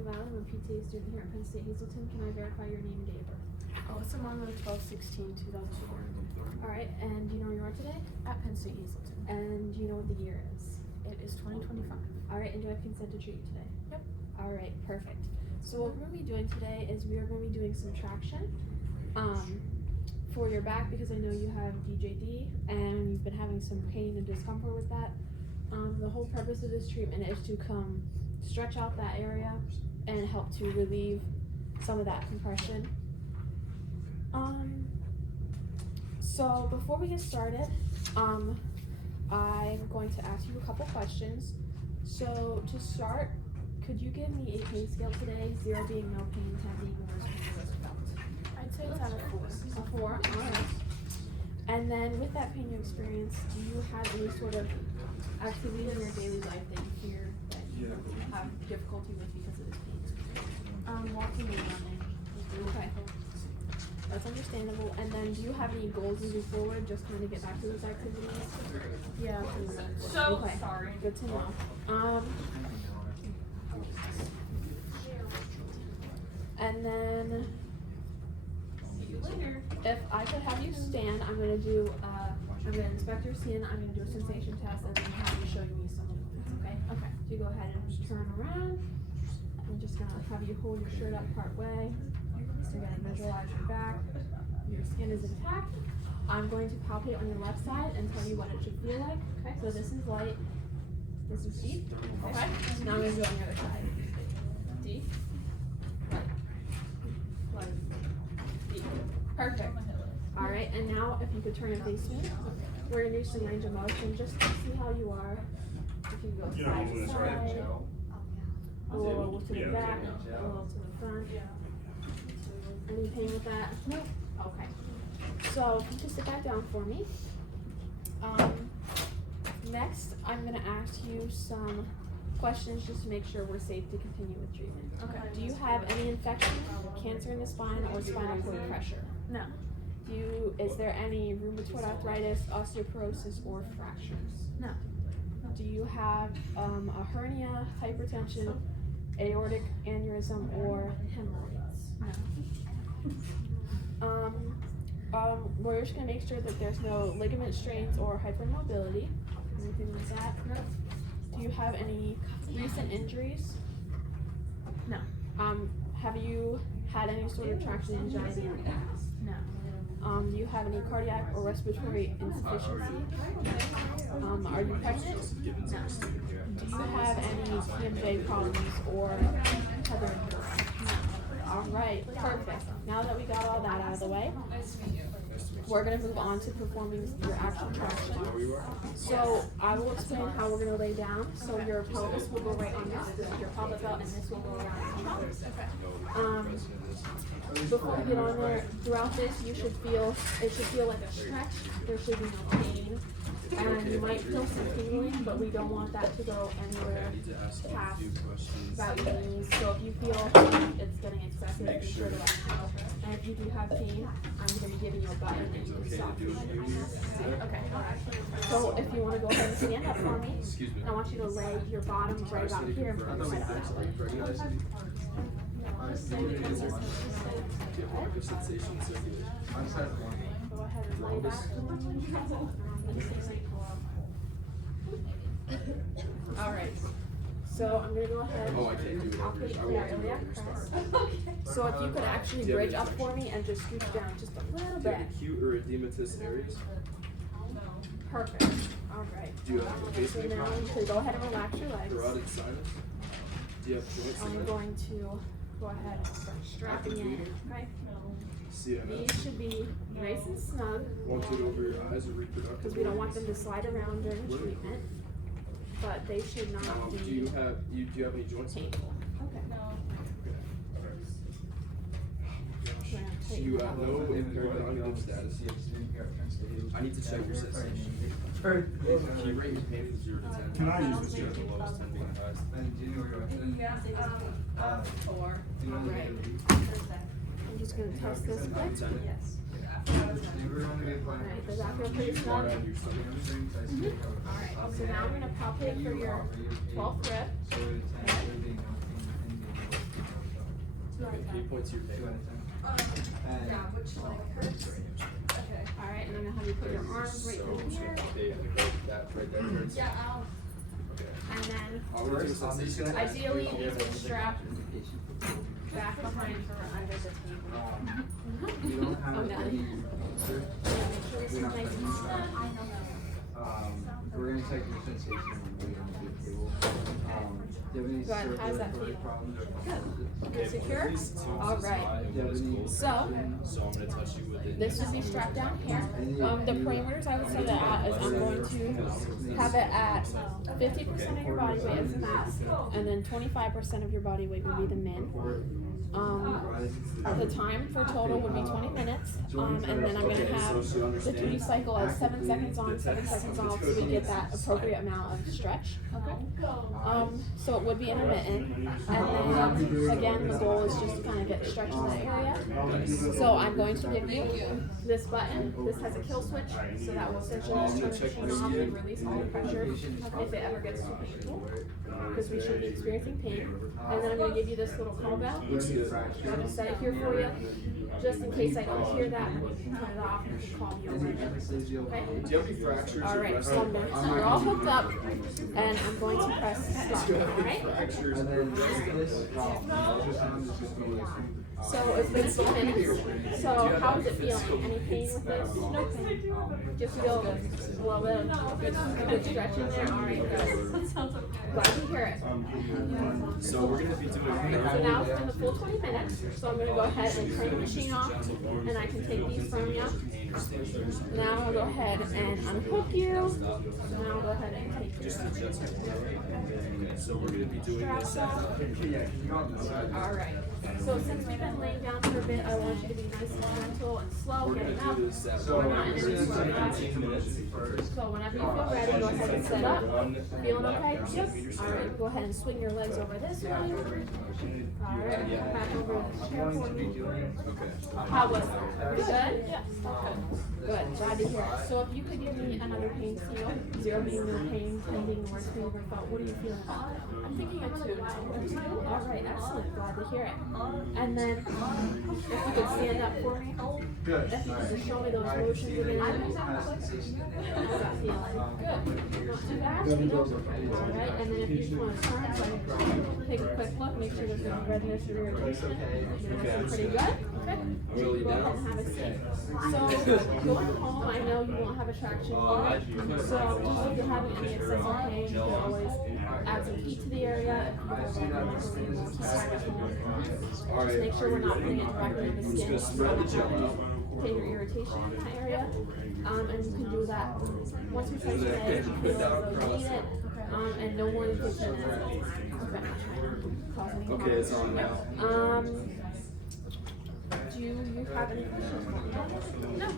Valley. I'm a PTA student here at Penn State Hazleton. Can I verify your name and date of birth? Alyssa Monroe, 12/16/2004. Alright, and do you know where you are today? At Penn State Hazleton. And do you know what the year is? It is 2025. Alright, and do I have consent to treat you today? Yep. Alright, perfect. So what we're going to be doing today is we are going to be doing some traction for your back, because I know you have DJD and you've been having some pain and discomfort with that. The whole purpose of this treatment is to stretch out that area and help to relieve some of that compression. So before we get started, I'm going to ask you a couple questions. So to start, could you give me a pain scale today, 0 being no pain, 10 being the worst pain you ever felt? I'd say it's at a 4. A 4, alright. And then with that pain you experience, do you have any sort of activity in your daily life that you fear that you have difficulty with because of this pain? Walking and running. Okay. That's understandable. And then do you have any goals moving forward, just kind of get back to those activities? Yeah, pretty much. Okay. Sorry. Good to know. And then if I could have you stand, I'm gonna inspect your skin, I'm gonna do a sensation test, and then have you show me some movements, okay? Okay. So you go ahead and just turn around. I'm just gonna have you hold your shirt up part way. So you're gonna visualize your back. Your skin is intact. I'm going to palpate on your left side and tell you what it should feel like. Okay. So this is light. This is deep. Okay. Now I'm gonna do it on the other side. Deep. Light. Light. Deep. Perfect. All right. And now, if you could turn and face me, we're gonna do some range of motion just to see how you are. If you go side to side, a little to the back, a little to the front. Any pain with that? Nope. Okay. So if you just sit back down for me. Next, I'm gonna ask you some questions just to make sure we're safe to continue with treatment. Okay. Do you have any infection, cancer in the spine, or spinal cord pressure? No. Is there any rheumatoid arthritis, osteoporosis, or fractures? No. Do you have a hernia, hypertension, aortic aneurysm, or hemorrhoids? No. We're just gonna make sure that there's no ligament strains or hypermobility, anything like that. No. Do you have any recent injuries? No. Have you had any sort of traction anxiety in the past? No. Do you have any cardiac or respiratory insufficiency? Are you pregnant? No. Do you have any TMJ problems or other injuries? No. All right, perfect. Now that we got all that out of the way, we're gonna move on to performing your actual traction. So I will explain how we're gonna lay down. So your pelvis will go right on this, your pelvic belt, and this will go around the top. Before we get on there, throughout this, it should feel like a stretch. There should be no pain. And you might feel some tingling, but we don't want that to go anywhere past about your knees. So if you feel it's getting excessive, be sure to let me know. And if you do have pain, I'm going to be giving you a button and you can stop. Okay. So if you want to go ahead and stand up for me, I want you to lay your bottom right about here and put your head out that way. Go ahead and lay back. Alright, so I'm going to go ahead and palpate your iliac crest. So if you could actually bridge up for me and just scoot down just a little bit. Acute or edematous areas? Perfect. Alright. Do you have a So pacemaker? now you can go ahead and relax your legs. Carotid sinus? Do you have joints in I'm there? going to go ahead and start strapping in. Okay? CMS? These should be nice and snug Want it over your eyes or reproductive? because we don't want them to slide around during treatment. But they should not Do be you have any joints? painful. Okay. So you have no impaired cognitive status. I need to check your sensation. Can you rate your pain from 0 to 10? Can I use this 0 to the lowest, 10 being the highest? 4. Alright. I'm just going to test this quick. 10? Alright, does that feel pretty snug? Around your stomach? Alright, so now I'm going to palpate for your 12th rib. Okay, can you point to your pain? Okay. Alright, and I'm gonna have you put your arms right So, through here. okay, that right there hurts. Okay. And then I'm gonna do something. ideally these are strapped back behind for under the table. You don't have Okay. any. Make sure this is nice and snug. We're gonna check your sensation and wait on the table. Do you have any Go ahead, how's that circulatory feel? problems? Good. Secure? Alright. Do you have any? So, So I'm gonna touch you with it. this would be strapped down here. The parameters I would set it at is I'm going to have it at 50% of your body weight as the mass, and then 25% of your body weight would be the min. The time for total would be 20 minutes, and then I'm gonna have the 3 cycle as 7 seconds on, 7 seconds off, so we get that appropriate amount of stretch. Okay. So it would be intermittent, and then again, the goal is just to kind of get stretch in that area. So I'm going to give you this button. This has a kill switch, so that will essentially just turn the machine off and release all the pressure if it ever gets too painful, because we should be experiencing pain. And then I'm going to give you this little call bell. I'll just set it here for you, just in case I don't hear that. You can turn it off and you can call me over again. Okay? Do you have any fractures or Alright, breast? so I'm going to, you're all hooked up, and I'm going to press stop, alright? Fractures. And then this ultrasound is just gonna be So it's been 6 minutes. So how is it feeling? Any pain with this? No pain. Just feel a little bit of good stretch in there. Alright, good. Glad to hear it. So we're gonna be So doing. now it's been the full 20 minutes. So I'm gonna go ahead and turn the machine off, and I can take these from you. Now I'll go ahead and unhook you. So now I'll go ahead and take Just your adjust it. Okay, so we're gonna be doing this. straps off. Alright. So since we've been laying down for a bit, I want you to be nice and gentle and slow We're getting gonna up. do this at So We're not in any sort of rush. 15 minutes. So whenever you feel ready, go ahead and set up. Feeling okay? Yep. Alright, go ahead and swing your legs over this way. Alright, come back over this chair for me. Okay. How was it? Good? Yes. Okay. Good, glad to hear it. So if you could give me another pain scale, 0 being no pain, 10 being the worst pain you've ever felt, what are you feeling about that? I'm thinking a 2 now. Alright, excellent, glad to hear it. And then, if you could stand up for me, Good. if you could just show me those motions again. How's that feeling? Good. Not too bad? Alright, and then if you just want to turn, so I can take a quick look, make sure there's no redness or irritation. That's pretty good. Okay. Will you Go ahead down? and have a seat. So, going home, I know you won't have a traction unit. So, just if you're having any excessive pain, you can always add some heat to the area. If you go back and we'll keep track of All just make right. sure we're not putting it directly on the Just skin. gonna spread the gel Not out. pain or irritation in that area. And you can do that once we touch your legs, you feel as though you need it. And no more than 15 minutes. Okay. Cause any harm. Okay, it's on now. Do you have any questions for me? No.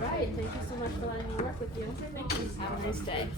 Alright, thank you so much for letting me work with you. Thank you. Have a nice day.